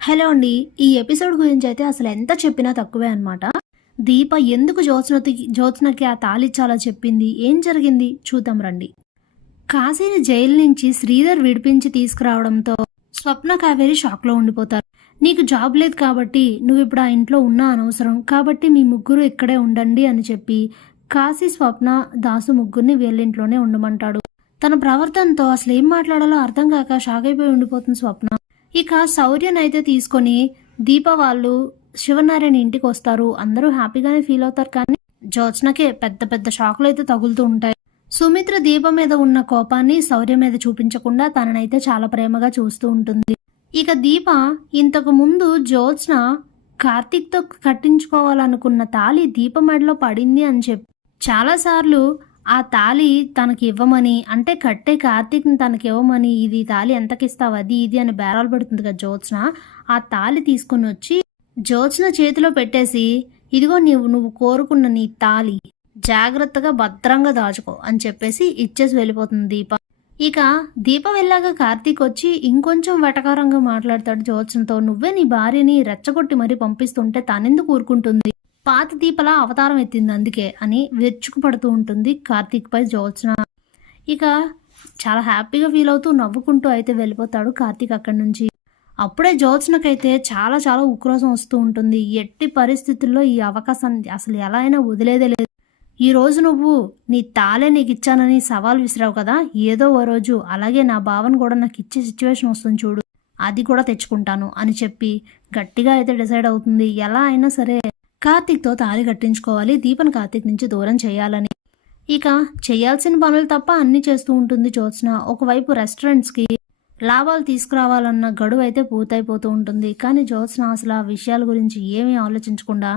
Hello అండి. ఈ episode గురించి అయితే అసలు ఎంత చెప్పినా తక్కువే అనమాట. దీప ఎందుకు జ్యోత్స్నకి ఆ తాళిచ్చాలో చెప్పింది, ఏం జరిగింది చూద్దాం రండి. కాశీని జైలు నుంచి శ్రీధర్ విడిపించి తీసుకురావడంతో స్వప్న కావేరి షాక్లో ఉండిపోతారు. నీకు జాబ్ లేదు కాబట్టి నువ్వు ఇప్పుడు ఆ ఇంట్లో ఉన్నా అనవసరం, కాబట్టి మీ ముగ్గురు ఇక్కడే ఉండండి అని చెప్పి కాశీ, స్వప్న, దాసు ముగ్గురిని వీళ్ళింట్లోనే ఉండమంటాడు. తన ప్రవర్తనతో అసలు ఏం మాట్లాడాలో అర్థం కాక షాక్ అయిపోయి ఉండిపోతుంది స్వప్న. ఇక శౌర్యనైతే తీసుకొని దీప వాళ్ళు శివనారాయణ ఇంటికి వస్తారు. అందరూ హ్యాపీగానే ఫీల్ అవుతారు, కానీ జ్యోత్స్నకే పెద్ద పెద్ద షాకులు అయితే తగులుతూ ఉంటాయి. సుమిత్ర దీప మీద ఉన్న కోపాన్ని శౌర్య మీద చూపించకుండా తననైతే చాలా ప్రేమగా చూస్తూ ఉంటుంది. ఇక దీప ఇంతకు ముందు జ్యోత్స్న కార్తీక్తో కట్టించుకోవాలనుకున్న తాళి దీప మెడలో పడింది అని చెప్పి చాలాసార్లు ఆ తాళి తనకి ఇవ్వమని, అంటే కట్టే కార్తీక్ని తనకి ఇవ్వమని, ఇది తాళి ఎంతకిస్తావు అది ఇది అని బేరాలు పెడుతుంది కదా జ్యోత్స్న. ఆ తాళి తీసుకుని వచ్చి జ్యోత్స్న చేతిలో పెట్టేసి, ఇదిగో నువ్వు కోరుకున్న నీ తాళి జాగ్రత్తగా భద్రంగా దాచుకో అని చెప్పేసి ఇచ్చేసి వెళ్ళిపోతుంది దీప. ఇక దీప వెళ్ళాక కార్తీక్ వచ్చి ఇంకొంచెం వెటకారంగా మాట్లాడతాడు జ్యోత్స్నతో. నువ్వే నీ భార్యని రెచ్చగొట్టి మరీ పంపిస్తుంటే తానెందుకు ఊరుకుంటుంది, పాత దీపలా అవతారం ఎత్తింది అందుకే అని వెచ్చుకుపడుతూ ఉంటుంది కార్తీక్ పై జ్యోత్స్న. ఇక చాలా హ్యాపీగా ఫీల్ అవుతూ నవ్వుకుంటూ అయితే వెళ్ళిపోతాడు కార్తీక్ అక్కడి నుంచి. అప్పుడే జ్యోత్స్నకైతే చాలా చాలా ఉక్రోషం వస్తూ ఉంటుంది. ఎట్టి పరిస్థితుల్లో ఈ అవకాశాన్ని అసలు ఎలా అయినా వదిలేదే లేదు. ఈ రోజు నువ్వు నీ తాళే నీకు ఇచ్చానని సవాల్ విసిరావు కదా, ఏదో ఓ రోజు అలాగే నా భావన కూడా నాకు ఇచ్చే సిచ్యువేషన్ వస్తుంది చూడు, అది కూడా తెచ్చుకుంటాను అని చెప్పి గట్టిగా అయితే డిసైడ్ అవుతుంది. ఎలా అయినా సరే కార్తీక్తో తాళి కట్టించుకోవాలి, దీపను కార్తీక్ నుంచి దూరం చేయాలని. ఇక చేయాల్సిన పనులు తప్ప అన్నీ చేస్తూ ఉంటుంది జ్యోత్స్న. ఒకవైపు రెస్టారెంట్స్కి లాభాలు తీసుకురావాలన్న గడువు అయితే పూర్తయిపోతూ ఉంటుంది, కానీ జ్యోత్స్న అసలు ఆ విషయాల గురించి ఏమీ ఆలోచించకుండా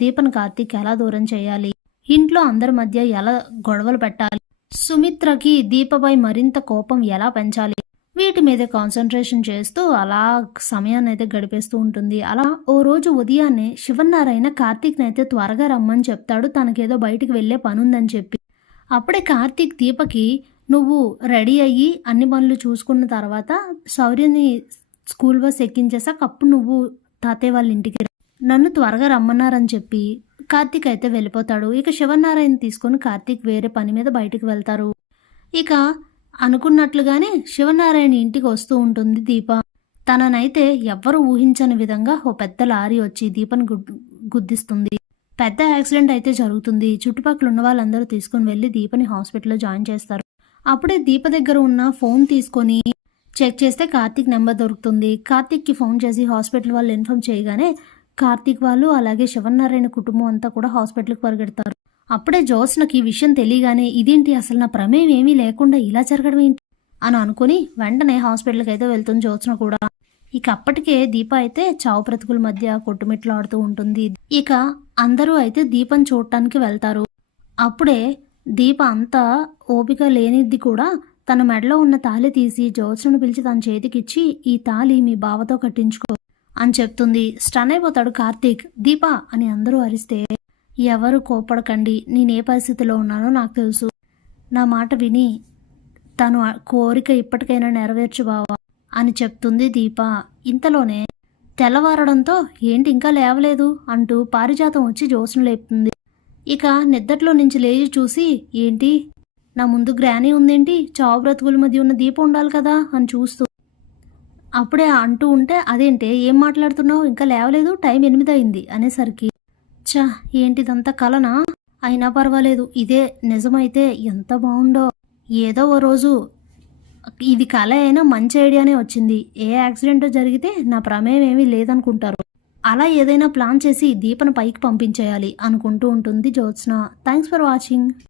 దీపను కార్తీక్ ఎలా దూరం చేయాలి, ఇంట్లో అందరి మధ్య ఎలా గొడవలు పెట్టాలి, సుమిత్రకి దీపపై మరింత కోపం ఎలా పెంచాలి, వీటి మీద కాన్సన్ట్రేషన్ చేస్తూ అలా సమయాన్ని అయితే గడిపేస్తూ ఉంటుంది. అలా ఓ రోజు ఉదయాన్నే శివనారాయణ కార్తీక్ని అయితే త్వరగా రమ్మని చెప్తాడు, తనకేదో బయటికి వెళ్ళే పని ఉందని చెప్పి. అప్పుడే కార్తీక్ దీపకి, నువ్వు రెడీ అయ్యి అన్ని పనులు చూసుకున్న తర్వాత శౌర్యని స్కూల్ బస్ ఎక్కించేసాక అప్పుడు నువ్వు తాతయ్య వాళ్ళ ఇంటికి నన్ను త్వరగా రమ్మన్నారని చెప్పి కార్తీక్ అయితే వెళ్ళిపోతాడు. ఇక శివనారాయణ తీసుకొని కార్తీక్ వేరే పని మీద బయటికి వెళ్తారు. ఇక అనుకున్నట్లుగానే శివనారాయణ ఇంటికి వస్తూ ఉంటుంది దీప. తననైతే ఎవ్వరూ ఊహించని విధంగా ఓ పెద్ద లారీ వచ్చి దీపను గుద్దిస్తుంది. పెద్ద యాక్సిడెంట్ అయితే జరుగుతుంది. చుట్టుపక్కల ఉన్న వాళ్ళందరూ తీసుకుని వెళ్ళి దీపని హాస్పిటల్లో జాయిన్ చేస్తారు. అప్పుడే దీప దగ్గర ఉన్న ఫోన్ తీసుకొని చెక్ చేస్తే కార్తీక్ నెంబర్ దొరుకుతుంది. కార్తీక్కి ఫోన్ చేసి హాస్పిటల్ వాళ్ళు ఇన్ఫార్మ్ చేయగానే కార్తీక్ వాళ్ళు అలాగే శివనారాయణ కుటుంబం అంతా కూడా హాస్పిటల్కి పరిగెడతారు. అప్పుడే జ్యోత్స్నకి విషయం తెలియగానే, ఇదేంటి అసలు నా ప్రమేయం ఏమీ లేకుండా ఇలా జరగడం ఏంటి అని అనుకుని వెంటనే హాస్పిటల్కి అయితే వెళ్తుంది జ్యోత్స్న కూడా. ఇక అప్పటికే దీప అయితే చావు బ్రతుకుల మధ్య కొట్టుమిట్లాడుతూ ఉంటుంది. ఇక అందరూ అయితే దీపం చూడటానికి వెళ్తారు. అప్పుడే దీప అంతా ఓపిక లేనిది కూడా తన మెడలో ఉన్న తాళి తీసి జ్యోత్స్నను పిలిచి తన చేతికిచ్చి, ఈ తాళి మీ బావతో కట్టించుకో అని చెప్తుంది. స్టన్ అయిపోతాడు కార్తీక్. దీప అని అందరూ అరిస్తే, ఎవరు కోపడకండి, నేనే పరిస్థితిలో ఉన్నానో నాకు తెలుసు, నా మాట విని తను కోరిక ఇప్పటికైనా నెరవేర్చు బావా అని చెప్తుంది దీప. ఇంతలోనే తెల్లవారడంతో ఏంటి ఇంకా లేవలేదు అంటూ పారిజాతం వచ్చి జ్యోత్స్న లేపుతుంది. ఇక నిద్దట్లో నుంచి లేచి చూసి, ఏంటి నా ముందు గ్రానీ ఉందేంటి, చావు బ్రతుకుల మధ్య ఉన్న దీపం ఉండాలి కదా అని చూస్తూ అప్పుడే అంటూ ఉంటే, అదేంటే ఏం మాట్లాడుతున్నావు, ఇంకా లేవలేదు, టైం 8 అయింది అనేసరికి, చా ఏంటిదంతా కలనా, అయినా పర్వాలేదు, ఇదే నిజమైతే ఎంత బాగుండో, ఏదో ఓ రోజు ఇది కల అయినా మంచి ఐడియానే వచ్చింది, ఏ యాక్సిడెంట్ జరిగితే నా ప్రమేయం ఏమీ లేదనుకుంటారు, అలా ఏదైనా ప్లాన్ చేసి దీపను పైకి పంపించేయాలి అనుకుంటూ ఉంటుంది జ్యోత్స్న. Thanks for watching.